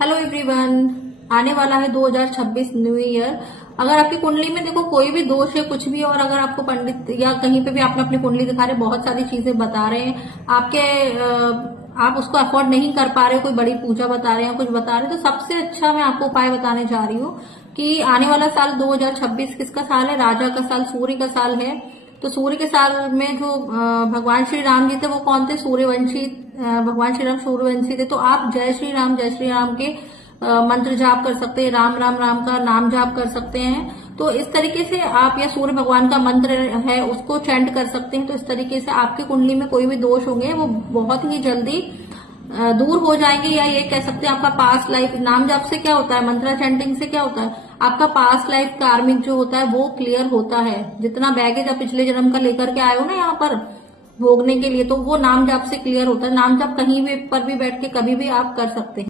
Hello everyone, आने वाला है 2026 न्यू ईयर। अगर आपकी कुंडली में देखो कोई भी दोष है, कुछ भी, और अगर आपको पंडित या कहीं पे भी आपने अपनी कुंडली दिखा रहे, बहुत सारी चीजें बता रहे हैं, आप उसको अफोर्ड नहीं कर पा रहे, कोई बड़ी पूजा बता रहे हैं, कुछ बता रहे हैं, तो सबसे अच्छा मैं आपको उपाय बताने जा रही हूँ कि आने वाला साल 2026 किसका साल है? राजा का साल, सूर्य का साल है। तो सूर्य के साल में जो भगवान श्री राम जी थे वो कौन थे? सूर्यवंशी। भगवान श्री राम सूर्यवंशी थे। तो आप जय श्री राम के मंत्र जाप कर सकते हैं, राम राम राम का नाम जाप कर सकते हैं। तो इस तरीके से आप, या सूर्य भगवान का मंत्र है उसको चैंट कर सकते हैं। तो इस तरीके से आपकी कुंडली में कोई भी दोष होंगे वो बहुत ही जल्दी दूर हो जाएंगे। या ये कह सकते हैं आपका पास्ट लाइफ, नाम जाप से क्या होता है, मंत्रा चैंटिंग से क्या होता है, आपका पास्ट लाइफ कार्मिक जो होता है वो क्लियर होता है। जितना बैगेज आप पिछले जन्म का लेकर के आए हो ना यहाँ पर भोगने के लिए, तो वो नाम जाप से क्लियर होता है। नाम जाप कहीं भी पर भी बैठ के कभी भी आप कर सकते हैं।